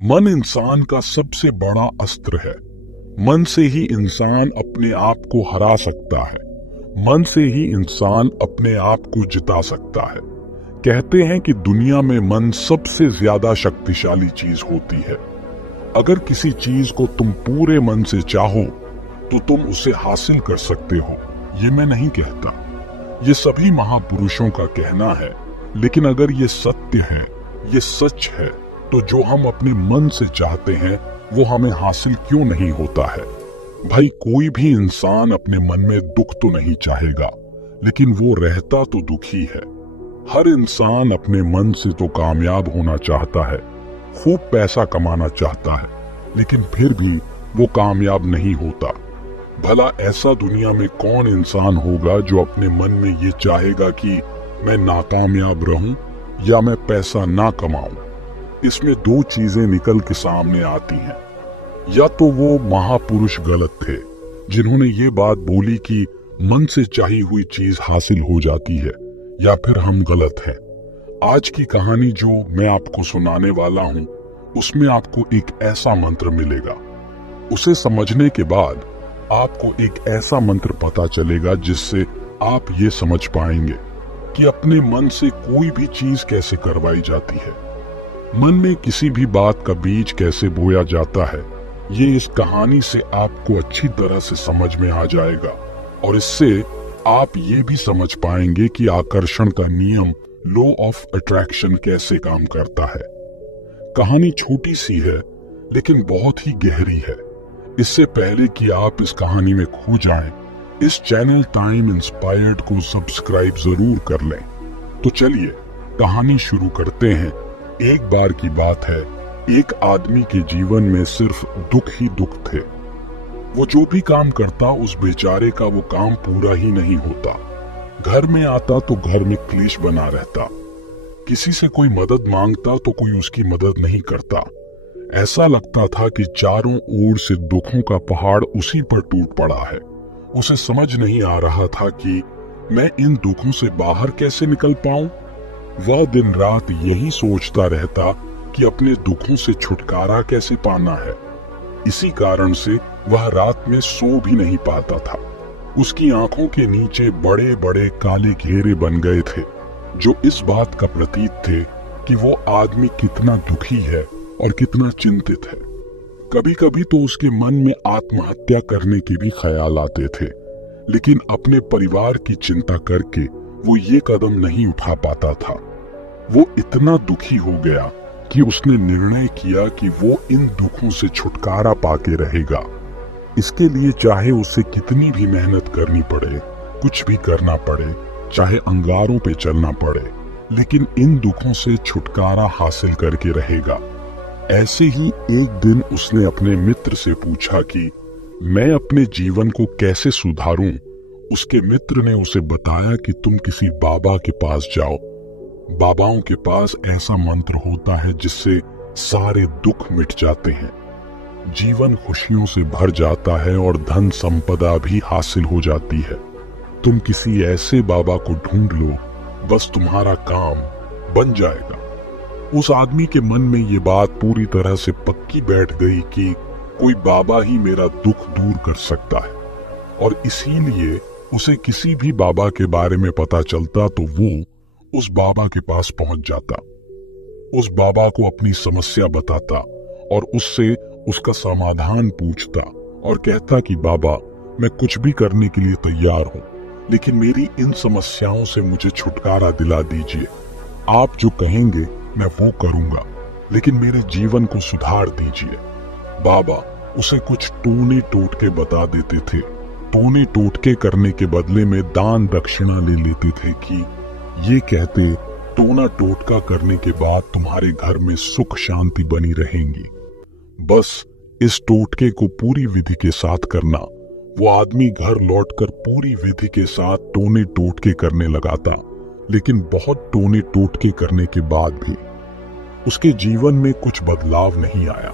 मन इंसान का सबसे बड़ा अस्त्र है। मन से ही इंसान अपने आप को हरा सकता है। मन से ही इंसान अपने आप को जिता सकता है। कहते हैं कि दुनिया में मन सबसे ज्यादा शक्तिशाली चीज होती है। अगर किसी चीज को तुम पूरे मन से चाहो तो तुम उसे हासिल कर सकते हो। ये मैं नहीं कहता, ये सभी महापुरुषों का कहना है। लेकिन अगर ये सत्य है, ये सच है, तो जो हम अपने मन से चाहते हैं वो हमें हासिल क्यों नहीं होता है। भाई, कोई भी इंसान अपने मन में दुख तो नहीं चाहेगा, लेकिन वो रहता तो दुखी है। हर इंसान अपने मन से तो कामयाब होना चाहता है, खूब पैसा कमाना चाहता है, लेकिन फिर भी वो कामयाब नहीं होता। भला ऐसा दुनिया में कौन इंसान होगा जो अपने मन में ये चाहेगा कि मैं नाकामयाब रहूं या मैं पैसा ना कमाऊं। इसमें दो चीजें निकल के सामने आती हैं। या तो वो महापुरुष गलत थे जिन्होंने ये बात बोली कि मन से चाही हुई चीज हासिल हो जाती है, या फिर हम गलत हैं। आज की कहानी जो मैं आपको सुनाने वाला हूं, उसमें आपको एक ऐसा मंत्र मिलेगा। उसे समझने के बाद आपको एक ऐसा मंत्र पता चलेगा जिससे आप ये समझ पाएंगे कि अपने मन से कोई भी चीज कैसे करवाई जाती है। मन में किसी भी बात का बीज कैसे बोया जाता है, ये इस कहानी से आपको अच्छी तरह से समझ में आ जाएगा। और इससे आप ये भी समझ पाएंगे कि आकर्षण का नियम, लॉ ऑफ अट्रैक्शन, कैसे काम करता है। कहानी छोटी सी है लेकिन बहुत ही गहरी है। इससे पहले कि आप इस कहानी में खो जाएं, इस चैनल टाइम इंस्पायर्ड को सब्सक्राइब जरूर कर लें। तो चलिए कहानी शुरू करते हैं। एक बार की बात है, एक आदमी के जीवन में सिर्फ दुख ही दुख थे। वो जो भी काम करता, उस बेचारे का वो काम पूरा ही नहीं होता। घर में आता तो घर में क्लेश बना रहता। किसी से कोई मदद मांगता तो कोई उसकी मदद नहीं करता। ऐसा लगता था कि चारों ओर से दुखों का पहाड़ उसी पर टूट पड़ा है। उसे समझ नहीं आ रहा था कि मैं इन दुखों से बाहर कैसे निकल पाऊं। वह दिन रात यही सोचता रहता कि अपने दुखों से छुटकारा कैसे पाना है। इसी कारण से वह रात में सो भी नहीं पाता था। उसकी आंखों के नीचे बड़े बड़े काले घेरे बन गए थे, जो इस बात का प्रतीक थे कि वो आदमी कितना दुखी है और कितना चिंतित है। कभी कभी तो उसके मन में आत्महत्या करने के भी ख्याल आते थे, लेकिन अपने परिवार की चिंता करके वो ये कदम नहीं उठा पाता था। वो इतना दुखी हो गया कि उसने निर्णय किया कि वो इन दुखों से छुटकारा पाके रहेगा। इसके लिए चाहे उसे कितनी भी मेहनत करनी पड़े, कुछ भी करना पड़े, चाहे अंगारों पे चलना पड़े, लेकिन इन दुखों से छुटकारा हासिल करके रहेगा। ऐसे ही एक दिन उसने अपने मित्र से पूछा कि मैं अपने जीवन को कैसे सुधारूं। उसके मित्र ने उसे बताया कि तुम किसी बाबा के पास जाओ। बाबाओं के पास ऐसा मंत्र होता है जिससे सारे दुख मिट जाते हैं, जीवन खुशियों से भर जाता है और धन संपदा भी हासिल हो जाती है। तुम किसी ऐसे बाबा को ढूंढ लो, बस तुम्हारा काम बन जाएगा। उस आदमी के मन में ये बात पूरी तरह से पक्की बैठ गई कि कोई बाबा ही मेरा दुख दूर कर सकता है, और इसीलिए उसे किसी भी बाबा के बारे में पता चलता तो वो उस बाबा के पास पहुंच जाता, उस बाबा को अपनी समस्या बताता और उससे उसका समाधान पूछता और कहता कि बाबा, मैं कुछ भी करने के लिए तैयार हूं, लेकिन मेरी इन समस्याओं से मुझे छुटकारा दिला दीजिए। आप जो कहेंगे मैं वो करूंगा, लेकिन मेरे जीवन को सुधार दीजिए। बाबा उसे कुछ टोने टोटके बता देते थे। टोने टोटके करने के बदले में दान दक्षिणा ले लेते थे कि ये कहते, टोना टोटका करने के बाद तुम्हारे घर में सुख शांति बनी रहेंगी। बस इस टोटके को पूरी विधि के साथ करना। वो आदमी घर लौटकर पूरी विधि के साथ टोने टोटके करने लगा था, लेकिन बहुत टोने टोटके करने के बाद भी उसके जीवन में कुछ बदलाव नहीं आया।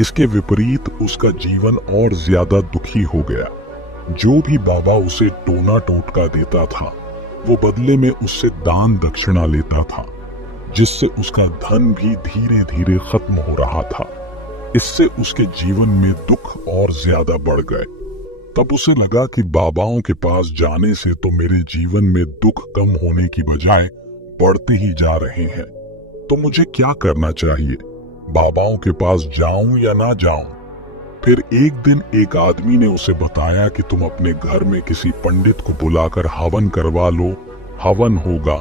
इसके विपरीत उसका जीवन और ज्यादा दुखी हो गया। जो भी बाबा उसे टोना टोटका देता था, वो बदले में उससे दान दक्षिणा लेता था। जिससे उसका धन भी धीरे धीरे खत्म हो रहा था। इससे उसके जीवन में दुख और ज्यादा बढ़ गए। तब उसे लगा कि बाबाओं के पास जाने से तो मेरे जीवन में दुख कम होने की बजाय बढ़ते ही जा रहे हैं। तो मुझे क्या करना चाहिए? बाबाओं के पास जाऊं या ना जाऊं? फिर एक दिन एक आदमी ने उसे बताया कि तुम अपने घर में किसी पंडित को बुलाकर हवन करवा लो। हवन होगा,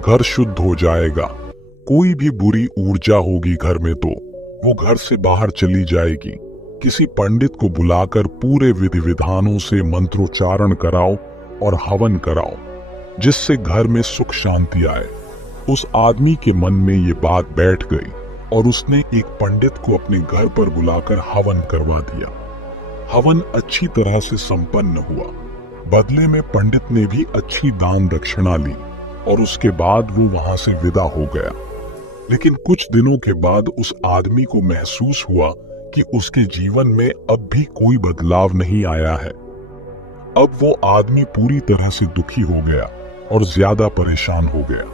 घर शुद्ध हो जाएगा। कोई भी बुरी ऊर्जा होगी घर में तो वो घर से बाहर चली जाएगी। किसी पंडित को बुलाकर पूरे विधि विधानों से मंत्रोच्चारण कराओ और हवन कराओ, जिससे घर में सुख शांति आए। उस आदमी के मन में ये बात बैठ गई और उसने एक पंडित को अपने घर पर बुलाकर हवन करवा दिया। हवन अच्छी तरह से संपन्न हुआ। बदले में पंडित ने भी अच्छी दान दक्षिणा ली और उसके बाद वो वहां से विदा हो गया। लेकिन कुछ दिनों के बाद उस आदमी को महसूस हुआ कि उसके जीवन में अब भी कोई बदलाव नहीं आया है। अब वो आदमी पूरी तरह से दुखी हो गया और ज्यादा परेशान हो गया।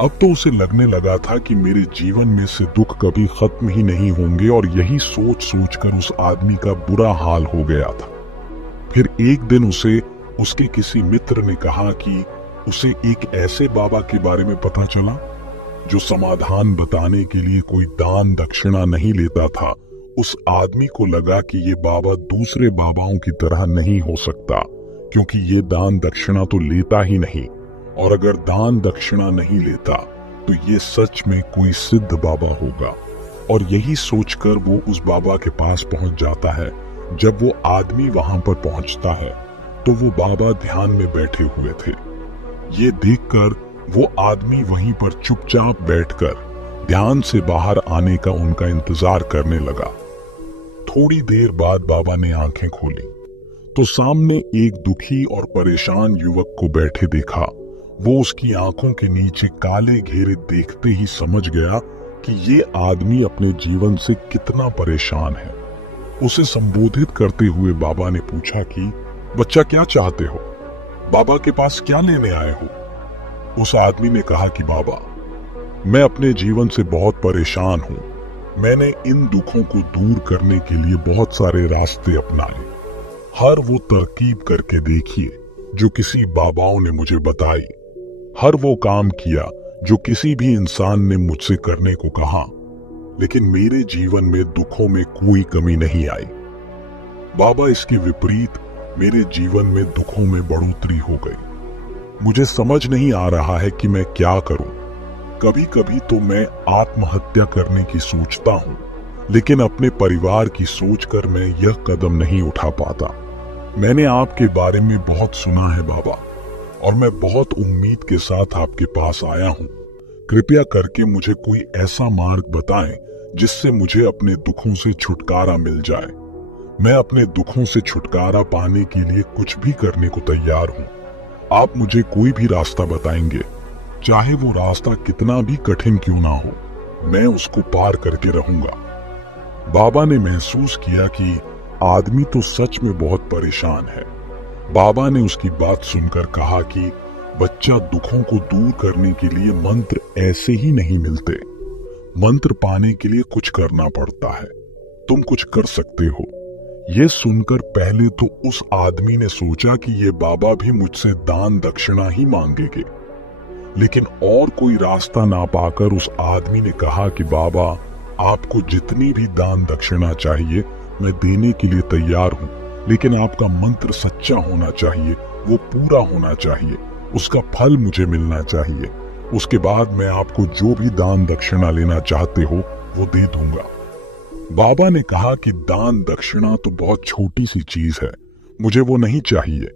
अब तो उसे लगने लगा था कि मेरे जीवन में से दुख कभी खत्म ही नहीं होंगे, और यही सोच सोचकर उस आदमी का बुरा हाल हो गया था। फिर एक दिन उसे उसके किसी मित्र ने कहा कि उसे एक ऐसे बाबा के बारे में पता चला जो समाधान बताने के लिए कोई दान दक्षिणा नहीं लेता था। उस आदमी को लगा कि ये बाबा दूसरे बाबाओं की तरह नहीं हो सकता, क्योंकि ये दान दक्षिणा तो लेता ही नहीं, और अगर दान दक्षिणा नहीं लेता तो ये सच में कोई सिद्ध बाबा होगा। और यही सोचकर वो उस बाबा के पास पहुंच जाता है। जब वो आदमी वहां पर पहुंचता है तो वो बाबा ध्यान में बैठे हुए थे। ये देखकर वो आदमी वहीं पर चुपचाप बैठकर ध्यान से बाहर आने का उनका इंतजार करने लगा। थोड़ी देर बाद बाबा ने आंखें खोली तो सामने एक दुखी और परेशान युवक को बैठे देखा। वो उसकी आंखों के नीचे काले घेरे देखते ही समझ गया कि ये आदमी अपने जीवन से कितना परेशान है। उसे संबोधित करते हुए बाबा ने पूछा कि बच्चा, क्या चाहते हो? बाबा के पास क्या लेने आए हो? उस आदमी ने कहा कि बाबा, मैं अपने जीवन से बहुत परेशान हूँ। मैंने इन दुखों को दूर करने के लिए बहुत सारे रास्ते अपनाए। हर वो तरकीब करके देखिए जो किसी बाबाओं ने मुझे बताई। हर वो काम किया जो किसी भी इंसान ने मुझसे करने को कहा, लेकिन मेरे जीवन में दुखों में कोई कमी नहीं आई। बाबा, इसके विपरीत मेरे जीवन में दुखों में बढ़ोतरी हो गई। मुझे समझ नहीं आ रहा है कि मैं क्या करूं। कभी कभी तो मैं आत्महत्या करने की सोचता हूं, लेकिन अपने परिवार की सोचकर मैं यह कदम नहीं उठा पाता। मैंने आपके बारे में बहुत सुना है बाबा, और मैं बहुत उम्मीद के साथ आपके पास आया हूं। कृपया करके मुझे कोई ऐसा मार्ग बताएं जिससे मुझे अपने दुखों से छुटकारा मिल जाए। मैं अपने दुखों से छुटकारा पाने के लिए कुछ भी करने को तैयार हूं। आप मुझे कोई भी रास्ता बताएंगे, चाहे वो रास्ता कितना भी कठिन क्यों ना हो, मैं उसको पार करके रहूंगा। बाबा ने महसूस किया कि आदमी तो सच में बहुत परेशान है। बाबा ने उसकी बात सुनकर कहा कि बच्चा, दुखों को दूर करने के लिए मंत्र ऐसे ही नहीं मिलते। मंत्र पाने के लिए कुछ करना पड़ता है। तुम कुछ कर सकते हो। ये सुनकर पहले तो उस आदमी ने सोचा कि ये बाबा भी मुझसे दान दक्षिणा ही मांगेंगे, लेकिन और कोई रास्ता ना पाकर उस आदमी ने कहा कि बाबा, आपको जितनी भी दान दक्षिणा चाहिए मैं देने के लिए तैयार हूँ, लेकिन आपका मंत्र सच्चा होना चाहिए, वो पूरा होना चाहिए, उसका फल मुझे मिलना चाहिए। उसके बाद मैं आपको जो भी दान दक्षिणा लेना चाहते हो वो दे दूंगा। बाबा ने कहा कि दान दक्षिणा तो बहुत छोटी सी चीज है, मुझे वो नहीं चाहिए।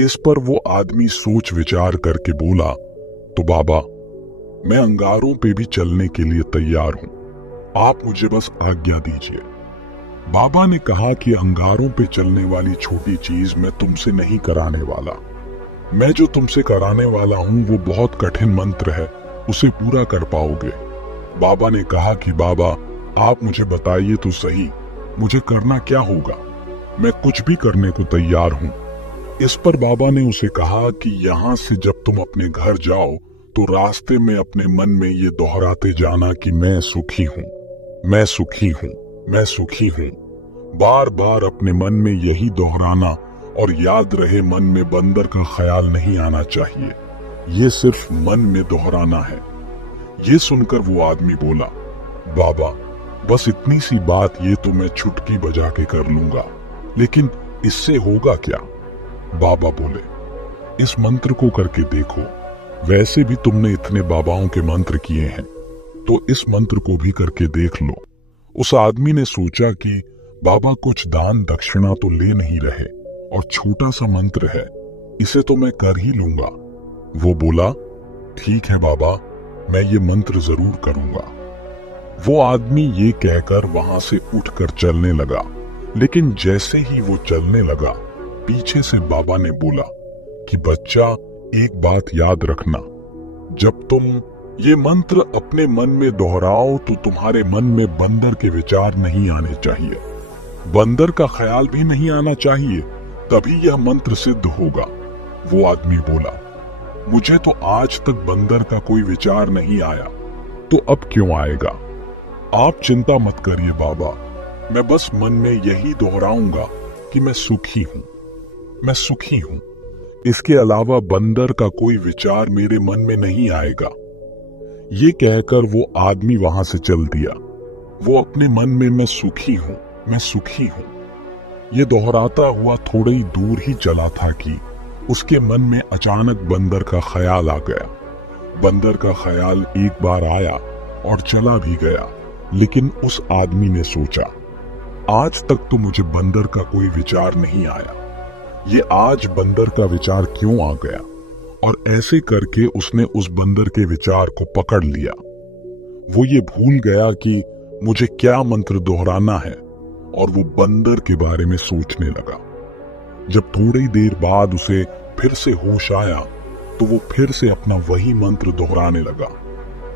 इस पर वो आदमी सोच विचार करके बोला, तो बाबा, मैं अंगारों पे भी चलने के लिए तैयार हूं, आप मुझे बस आज्ञा दीजिए। बाबा ने कहा कि अंगारों पे चलने वाली छोटी चीज मैं तुमसे नहीं कराने वाला। मैं जो तुमसे कराने वाला हूं वो बहुत कठिन मंत्र है, उसे पूरा कर पाओगे। बाबा ने कहा कि बाबा, आप मुझे बताइए तो सही, मुझे करना क्या होगा? मैं कुछ भी करने को तैयार हूं। इस पर बाबा ने उसे कहा कि यहाँ से जब तुम अपने घर जाओ तो रास्ते में अपने मन में ये दोहराते जाना कि मैं सुखी हूं, मैं सुखी हूं, मैं सुखी हूं। बार बार अपने मन में यही दोहराना और याद रहे मन में बंदर का ख्याल नहीं आना चाहिए। ये सिर्फ मन में दोहराना है। ये सुनकर वो आदमी बोला, बाबा बस इतनी सी बात, ये तो मैं चुटकी बजा के कर लूंगा, लेकिन इससे होगा क्या? बाबा बोले, इस मंत्र को करके देखो। वैसे भी तुमने इतने बाबाओं के मंत्र किए हैं, तो इस मंत्र को भी करके देख लो। उस आदमी ने सोचा कि बाबा कुछ दान दक्षिणा तो ले नहीं रहे और छोटा सा मंत्र है, इसे तो मैं कर ही लूंगा। वो बोला, ठीक है बाबा, मैं ये मंत्र जरूर करूंगा। वो आदमी ये कहकर वहां से उठकर चलने लगा, लेकिन जैसे ही वो चलने लगा, पीछे से बाबा ने बोला कि बच्चा, एक बात याद रखना, जब तुम ये मंत्र अपने मन में दोहराओ तो तुम्हारे मन में बंदर के विचार नहीं आने चाहिए, बंदर का ख्याल भी नहीं आना चाहिए, तभी यह मंत्र सिद्ध होगा। वो आदमी बोला, मुझे तो आज तक बंदर का कोई विचार नहीं आया, तो अब क्यों आएगा? आप चिंता मत करिए बाबा, मैं बस मन में यही दोहराऊंगा कि मैं सुखी हूं, मैं सुखी हूं। इसके अलावा बंदर का कोई विचार मेरे मन में नहीं आएगा। ये कहकर वो आदमी वहां से चल दिया। वो अपने मन में मैं सुखी हूं, मैं सुखी हूं, ये दोहराता हुआ थोड़ी ही दूर ही चला था कि उसके मन में अचानक बंदर का ख्याल आ गया। बंदर का ख्याल एक बार आया और चला भी गया, लेकिन उस आदमी ने सोचा, आज तक तो मुझे बंदर का कोई विचार नहीं आया, ये आज बंदर का विचार क्यों आ गया? और ऐसे करके उसने उस बंदर के विचार को पकड़ लिया। वो ये भूल गया कि मुझे क्या मंत्र दोहराना है और वो बंदर के बारे में सोचने लगा। जब थोड़ी देर बाद उसे फिर से होश आया तो वो फिर से अपना वही मंत्र दोहराने लगा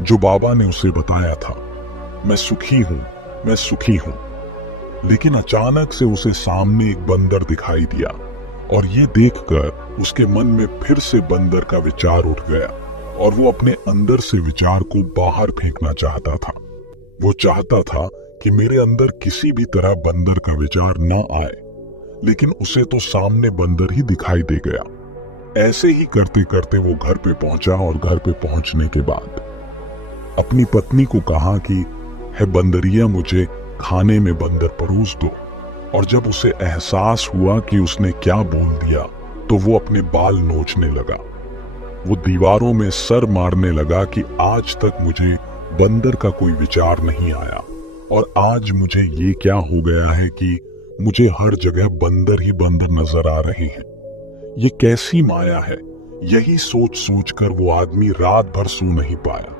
जो बाबा ने उसे बताया था, मैं सुखी हूं, मैं सुखी हूं। लेकिन अचानक से उसे सामने एक बंदर दिखाई दिया और ये देखकर उसके मन में फिर से बंदर का विचार उठ गया और वो अपने अंदर से विचार को बाहर फेंकना चाहता था। वो चाहता था कि मेरे अंदर किसी भी तरह बंदर का विचार ना आए, लेकिन उसे तो सामने बंदर ही दिखाई दे गया। ऐसे ही करते करते वो घर पे पहुंचा और घर पे पहुंचने के बाद अपनी पत्नी को कहा कि है बंदरिया, मुझे खाने में बंदर परोस दो। और जब उसे एहसास हुआ कि उसने क्या बोल दिया तो वो अपने बाल नोचने लगा। वो दीवारों में सर मारने लगा कि आज तक मुझे बंदर का कोई विचार नहीं आया और आज मुझे ये क्या हो गया है कि मुझे हर जगह बंदर ही बंदर नजर आ रहे हैं, ये कैसी माया है? यही सोच सोच कर वो आदमी रात भर सो नहीं पाया।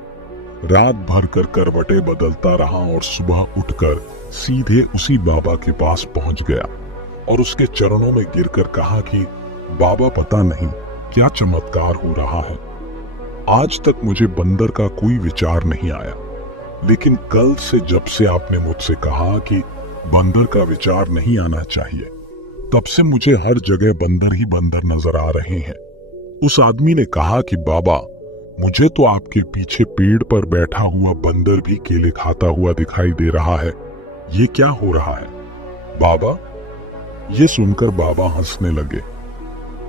रात भर कर करवटें बदलता रहा और सुबह उठकर सीधे उसी बाबा के पास पहुंच गया और उसके चरणों में गिरकर कहा कि बाबा, पता नहीं क्या चमत्कार हो रहा है, आज तक मुझे बंदर का कोई विचार नहीं आया, लेकिन कल से जब से आपने मुझसे कहा कि बंदर का विचार नहीं आना चाहिए, तब से मुझे हर जगह बंदर ही बंदर नजर आ रहे हैं। उस आदमी ने कहा कि बाबा, मुझे तो आपके पीछे पेड़ पर बैठा हुआ बंदर भी केले खाता हुआ दिखाई दे रहा है, ये क्या हो रहा है? बाबा, ये सुनकर बाबा हंसने लगे।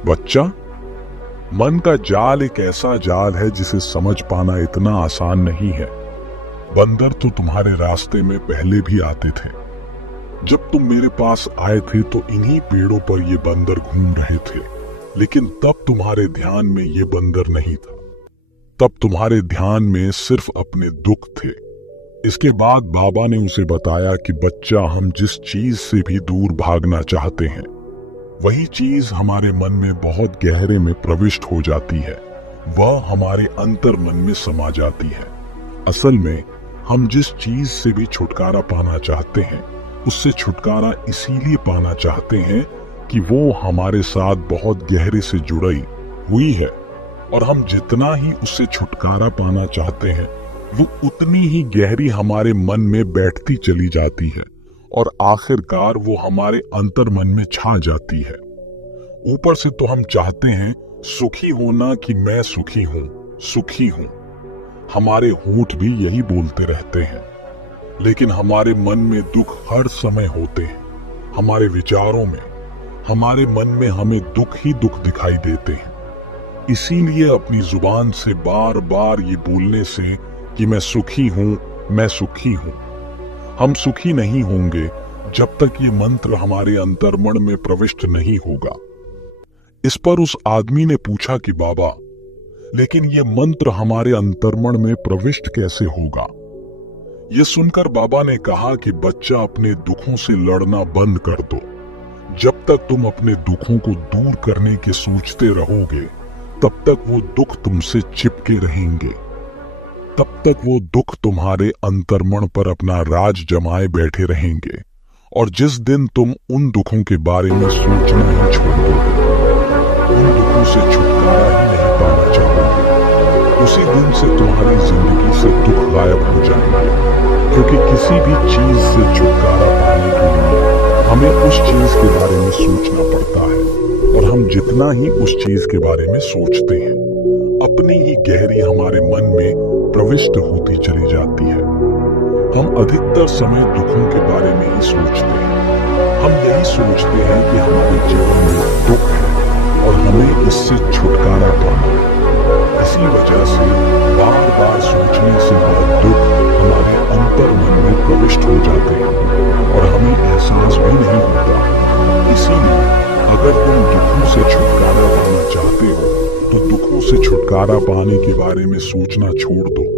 बच्चा, मन का जाल एक ऐसा जाल है जिसे समझ पाना इतना आसान नहीं है। बंदर तो तुम्हारे रास्ते में पहले भी आते थे। जब तुम मेरे पास आए थे तो इन्हीं पेड़ों पर ये बंदर घूम रहे थे, लेकिन तब तुम्हारे ध्यान में ये बंदर नहीं था। तब तुम्हारे ध्यान में सिर्फ अपने दुख थे। इसके बाद बाबा ने उसे बताया कि बच्चा, हम जिस चीज से भी दूर भागना चाहते हैं, वही चीज हमारे मन में बहुत गहरे में प्रविष्ट हो जाती है, वह हमारे अंतर मन में समा जाती है। असल में हम जिस चीज से भी छुटकारा पाना चाहते हैं, उससे छुटकारा इसीलिए पाना चाहते हैं कि वो हमारे साथ बहुत गहरे से जुड़ी हुई है, और हम जितना ही उससे छुटकारा पाना चाहते हैं, वो उतनी ही गहरी हमारे मन में बैठती चली जाती है और आखिरकार वो हमारे अंतर मन में छा जाती है। ऊपर से तो हम चाहते हैं सुखी होना कि मैं सुखी हूं, सुखी हूं। हमारे होंठ भी यही बोलते रहते हैं, लेकिन हमारे मन में दुख हर समय होते हैं। हमारे विचारों में, हमारे मन में हमें दुख ही दुख दिखाई देते हैं। इसीलिए अपनी जुबान से बार बार ये बोलने से कि मैं सुखी हूं, मैं सुखी हूं, हम सुखी नहीं होंगे जब तक ये मंत्र हमारे अंतर्मन में प्रविष्ट नहीं होगा। इस पर उस आदमी ने पूछा कि बाबा, लेकिन ये मंत्र हमारे अंतर्मन में प्रविष्ट कैसे होगा? ये सुनकर बाबा ने कहा कि बच्चा, अपने दुखों से लड़ना बंद कर दो। जब तक तुम अपने दुखों को दूर करने के सोचते रहोगे, तब तक वो दुख तुमसे चिपके रहेंगे। तब तक वो दुख तुम्हारे अंतर्मन पर अपना राज जमाए बैठे रहेंगे। और जिस दिन तुम उन दुखों के बारे में सोचना ही छोड़ दोगे, उन दुखों से छुटकारा ही नहीं पाना चाहोगे, उसी दिन से तुम्हारी जिंदगी से दुख गायब हो जाएंगे। क्योंकि किसी भी चीज से छुटकारा पाने के लिए हमें उस चीज के बारे में सोचना पड़ता है, और हम जितना ही उस चीज के बारे में सोचते हैं, अपनी ही गहरी हमारे मन में प्रविष्ट होती चली जाती है। हम अधिकतर समय दुखों के बारे में ही सोचते हैं। हम यही सोचते हैं कि हमारे जीवन में दुख है और हमें इससे छुटकारा पाना है। इसी वजह से बार बार सोचने से वह दुख हमारे अंतर्मन में प्रविष्ट हो जाते हैं और हमें एहसास भी नहीं होता। इसीलिए अगर तुम दुखों से छुटकारा पाना चाहते हो, तो दुखों से छुटकारा पाने के बारे में सोचना छोड़ दो।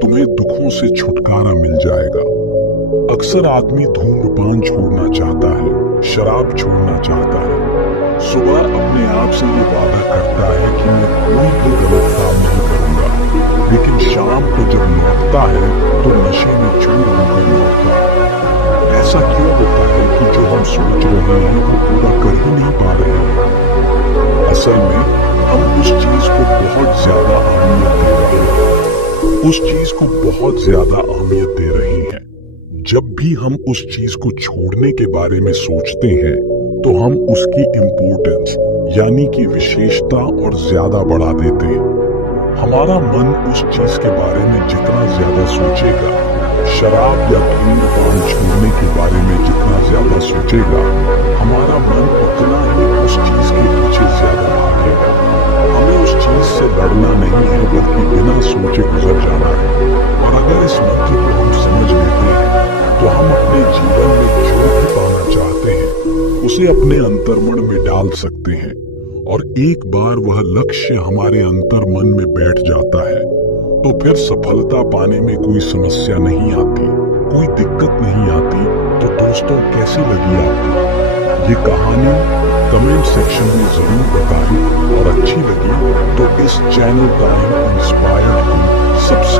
तुम्हें दुखों से छुटकारा मिल जाएगा। अक्सर आदमी धूम्रपान छोड़ना चाहता है, शराब छोड़ना चाहता है, सुबह अपने आप से ये वादा करता है कि मैं कोई भी गलत काम नहीं करूंगा, लेकिन शाम को जब लौटता है तो नशे में चूर होकर लौटता है। ऐसा क्यों होता है कि जो हम सोच रहे हैं वो पूरा कर ही नहीं पा रहे हैं? असल में हम उस चीज को बहुत ज्यादा अहमियत दे रहे हैं, उस चीज को बहुत ज्यादा अहमियत दे रहे हैं। जब भी हम उस चीज को छोड़ने के बारे में सोचते हैं, तो हम उसकी इम्पोर्टेंस यानी कि विशेषता और ज्यादा बढ़ा देते हैं। हमारा मन उस चीज के बारे में जितना ज्यादा सोचेगा, शराब या धूम्रपान छोड़ने के बारे में जितना ज्यादा सोचेगा, हमारा मन उतना ही उस चीज के पीछे ज्यादा भागेगा। हमें उस चीज से लड़ना नहीं है, बल्कि बिना सोचे गुजर जाना है। और अगर इस मंत्र को हम समझ लेते हैं, तो हम अपने जीवन में जो भी पाना चाहते हैं उसे अपने अंतर्मन में डाल सकते हैं। और एक बार वह लक्ष्य हमारे अंतर्मन में बैठ जाता है, तो फिर सफलता पाने में कोई समस्या नहीं आती, कोई दिक्कत नहीं आती। तो दोस्तों, कैसी लगी आपको ये कहानी? कमेंट सेक्शन में जरूर बताएं। और अच्छी लगी तो इस चैनल टाइम इंस्पायर्ड को सब्सक्राइब